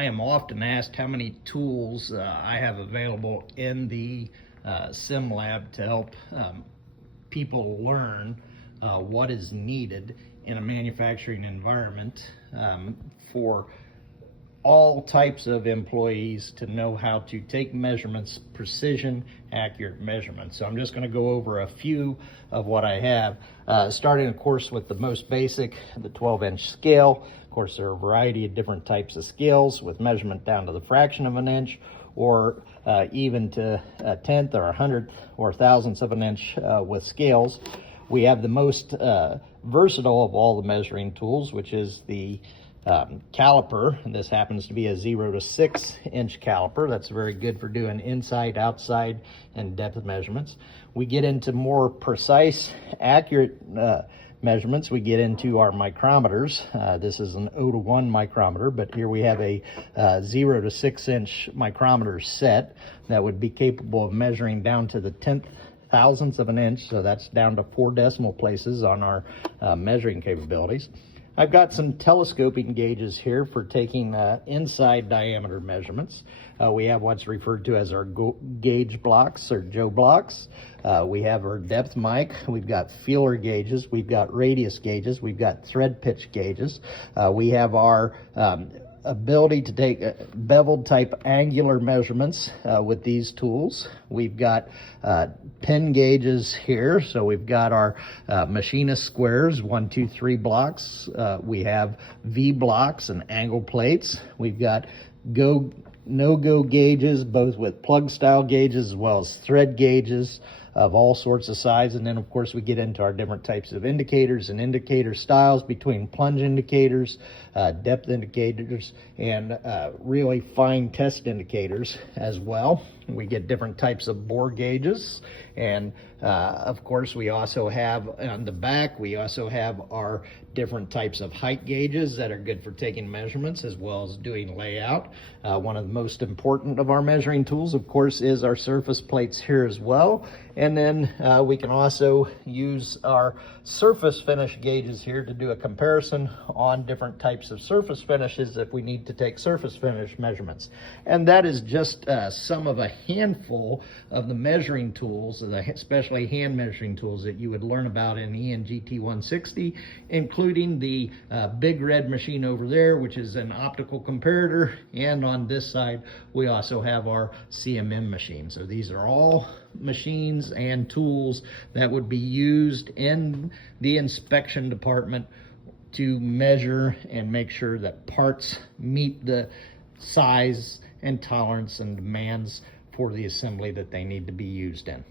I am often asked how many tools I have available in the sim lab to help people learn what is needed in a manufacturing environment for all types of employees to know how to take measurements, precision, accurate measurements. So I'm just going to go over a few of what I have, starting of course with the most basic, the 12-inch scale. Of course, there are a variety of different types of scales with measurement down to the fraction of an inch, or even to a tenth or a hundredth or thousandths of an inch with scales. We have the most versatile of all the measuring tools, which is the caliper. And this happens to be a 0 to 6 inch caliper. That's very good for doing inside, outside, and depth measurements. We get into more precise, accurate measurements. We get into our micrometers. This is an 0 to 1 micrometer, but here we have a 0 to 6 inch micrometer set that would be capable of measuring down to the tenth thousandths of an inch, so that's down to 4 decimal places on our measuring capabilities. I've got some telescoping gauges here for taking inside diameter measurements. We have what's referred to as our gauge blocks or Joe blocks. We have our depth mic. We've got feeler gauges. We've got radius gauges. We've got thread pitch gauges. We have our ability to take beveled type angular measurements with these tools. We've got pin gauges here, so we've got our machinist squares, 1, 2, 3 blocks. We have V blocks and angle plates. We've got no-go gauges, both with plug style gauges as well as thread gauges of all sorts of size. And then of course we get into our different types of indicators and indicator styles between plunge indicators, depth indicators, and really fine test indicators as well. We get different types of bore gauges, and of course we also have on the back, we also have our different types of height gauges that are good for taking measurements as well as doing layout. One of the most important of our measuring tools, of course, is our surface plates here as well. And then we can also use our surface finish gauges here to do a comparison on different types of surface finishes if we need to take surface finish measurements. And that is just some of a handful of the measuring tools, especially hand measuring tools that you would learn about in ENGT 160, including the big red machine over there, which is an optical comparator. And on this side, we also have our CMM machine. So these are all machines and tools that would be used in the inspection department to measure and make sure that parts meet the size and tolerance and demands for the assembly that they need to be used in.